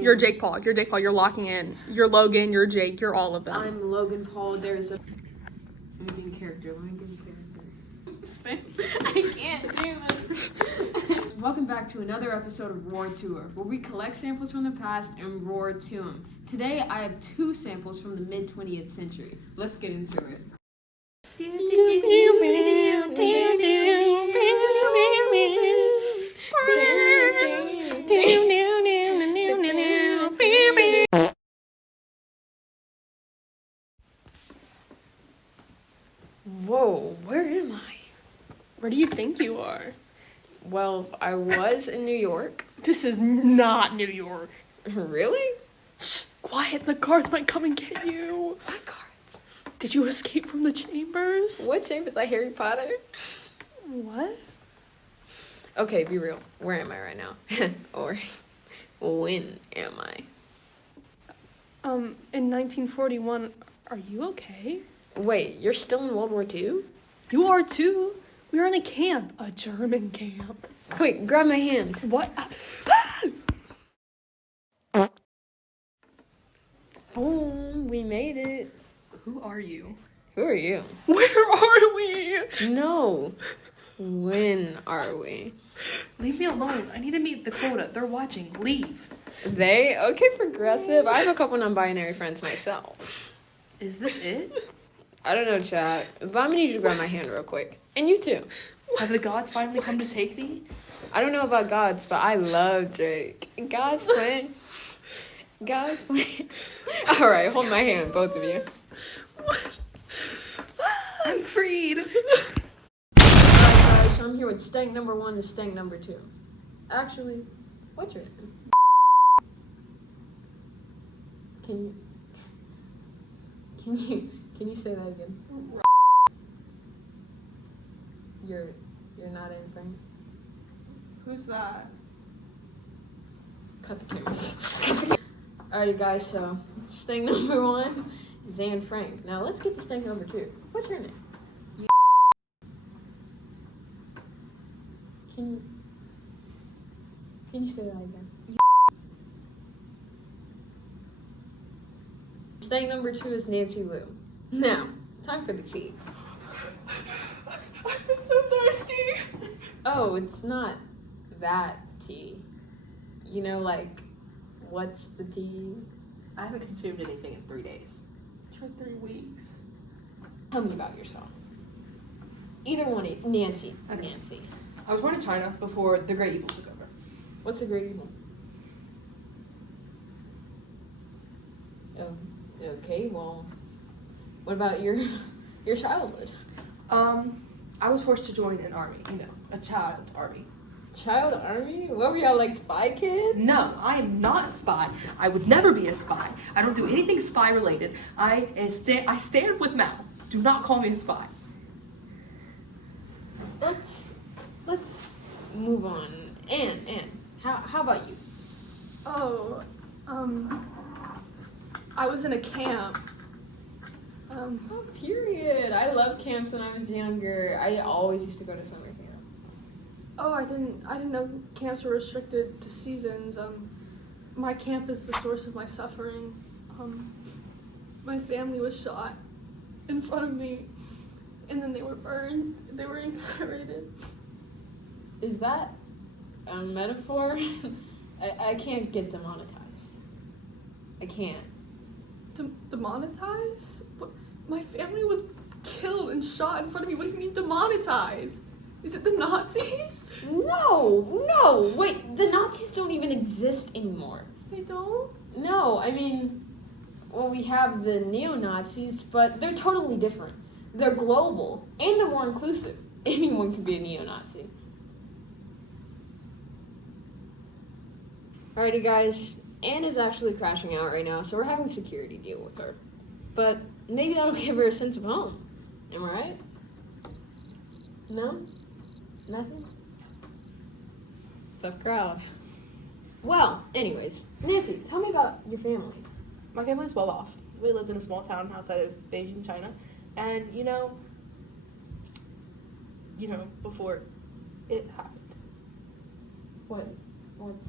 You're Jake Paul. You're Jake Paul. You're locking in. You're Logan. You're Jake. You're all of them. I'm Logan Paul. There's a... Let me think of character. I can't do this. Welcome back to another episode of Roar-Tuah, where we collect samples from the past and roar to them. Today, I have 2 samples from the mid-20th century. Let's get into it. Whoa, where am I? Where do you think you are? Well, I was in New York. This is not New York. Really? Shh, quiet. The guards might come and get you. What guards? Did you escape from the chambers? What chambers? Like Harry Potter? What? Okay, be real. Where am I right now? Or when am I? In 1941, are you okay? Wait, you're still in World War II? You are too. We are in a camp, a German camp. Quick, grab my hand. What? Boom, we made it. Who are you? Who are you? Where are we? No. When are we? Leave me alone. I need to meet the quota. They're watching. Leave. They? Okay, progressive. I have a couple non-binary friends myself. Is this it? I don't know, chat, but I'm gonna need you to grab my hand real quick. And you too. Have the gods finally come to take me? I don't know about gods, but I love Drake. God's plan. God's plan. All right, hold my hand, both of you. I'm freed. Alright, guys, so I'm here with stank number 1 and stank number 2. Actually, what's your name? Can you say that again? You're not in, Frank? Who's that? Cut the cameras. Alrighty, guys, so stank number 1 is Anne Frank. Now let's get to stank number 2. What's your name? Can you say that again? Stank number 2 is Nancy Lou. Now, time for the tea. I've been so thirsty. Oh, it's not that tea. You know, like, what's the tea? I haven't consumed anything in 3 days. For 3 weeks. Tell me about yourself. Either one, Nancy. Okay. Nancy. I was born in China before the Great Evil took over. What's the great evil? Oh, okay, well, what about your childhood? I was forced to join an army, a child army. Child army? What were y'all, like, spy kids? No, I am not a spy. I would never be a spy. I don't do anything spy related. I stand with Mal. Do not call me a spy. Let's move on. Anne, how about you? Oh, I was in a camp. Oh, period. I loved camps when I was younger. I always used to go to summer camp. Oh, I didn't know camps were restricted to seasons. My camp is the source of my suffering. My family was shot in front of me, and then they were burned. They were incinerated. Is that a metaphor? I can't get demonetized. I can't. Demonetized? What? My family was killed and shot in front of me. What do you mean demonetized? Is it the Nazis? No. Wait, the Nazis don't even exist anymore. They don't? No, I mean, well, we have the neo-Nazis, but they're totally different. They're global, and they're more inclusive. Anyone can be a neo-Nazi. Alrighty, guys. Anne is actually crashing out right now, so we're having security deal with her. But maybe that'll give her a sense of home. Am I right? No? Nothing? Tough crowd. Well, anyways, Nancy, tell me about your family. My family's well off. We lived in a small town outside of Beijing, China. And, before it happened. What's...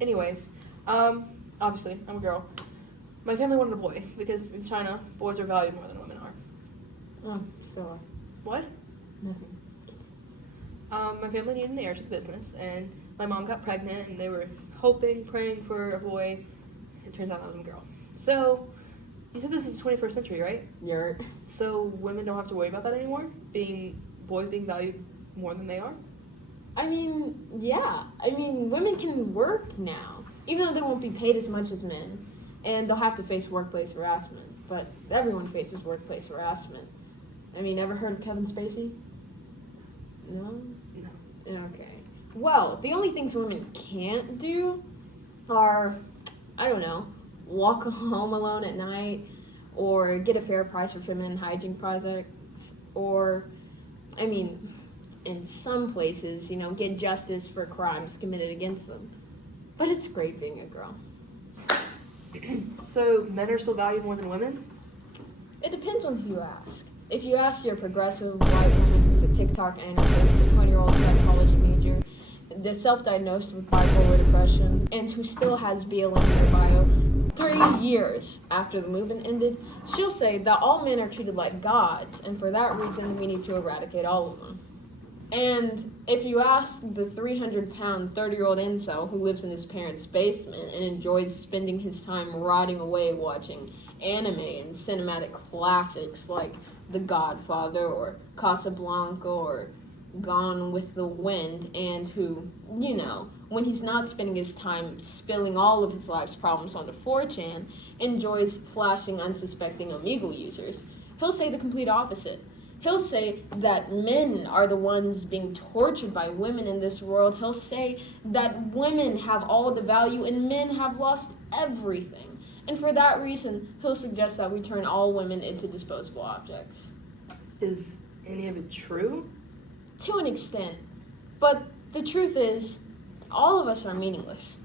Anyways, obviously, I'm a girl. My family wanted a boy because in China, boys are valued more than women are. Oh, so What? nothing. My family needed an heir to the business, and my mom got pregnant, and they were hoping, praying for a boy. It turns out I was a girl. So, you said this is the 21st century, right? You're. So women don't have to worry about that anymore? Boys being valued more than they are? I mean, yeah. I mean, women can work now, even though they won't be paid as much as men, and they'll have to face workplace harassment. But everyone faces workplace harassment. I mean, ever heard of Kevin Spacey? No? No. Okay. Well, the only things women can't do are, I don't know, walk home alone at night, or get a fair price for feminine hygiene products, or, I mean, in some places, get justice for crimes committed against them. But it's great being a girl. So men are still valued more than women? It depends on who you ask. If you ask your progressive white woman who's a TikTok analyst, a 20-year-old psychology major, that's self-diagnosed with bipolar depression, and who still has BLM in her bio 3 years after the movement ended, she'll say that all men are treated like gods, and for that reason we need to eradicate all of them. And if you ask the 300-pound, 30-year-old incel who lives in his parents' basement and enjoys spending his time rotting away watching anime and cinematic classics like The Godfather or Casablanca or Gone with the Wind, and who, when he's not spending his time spilling all of his life's problems onto 4chan, enjoys flashing unsuspecting Omegle users, he'll say the complete opposite. He'll say that men are the ones being tortured by women in this world. He'll say that women have all the value and men have lost everything. And for that reason, he'll suggest that we turn all women into disposable objects. Is any of it true? To an extent. But the truth is, all of us are meaningless.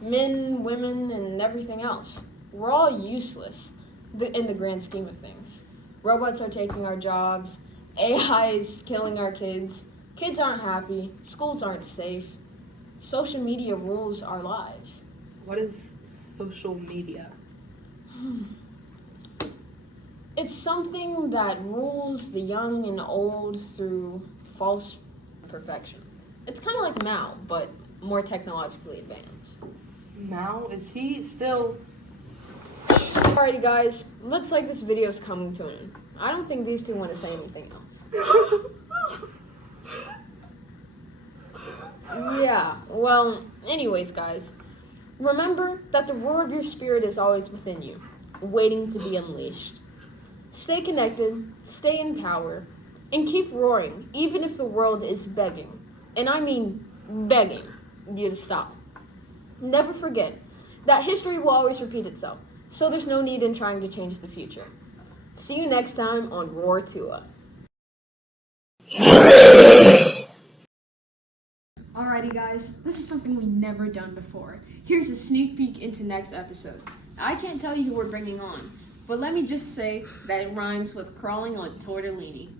Men, women, and everything else. We're all useless in the grand scheme of things. Robots are taking our jobs. AI is killing our kids. Kids aren't happy. Schools aren't safe. Social media rules our lives. What is social media? It's something that rules the young and old through false perfection. It's kind of like Mao, but more technologically advanced. Mao? Is he still... Alrighty guys, looks like this video is coming to an end. I don't think these two want to say anything else. Yeah, well, anyways guys, remember that the roar of your spirit is always within you, waiting to be unleashed. Stay connected, stay in power, and keep roaring, even if the world is begging, and I mean begging, you to stop. Never forget that history will always repeat itself, so there's no need in trying to change the future. See you next time on Roar-Tuah. Alrighty guys, this is something we've never done before. Here's a sneak peek into next episode. I can't tell you who we're bringing on, but let me just say that it rhymes with crawling on tortellini.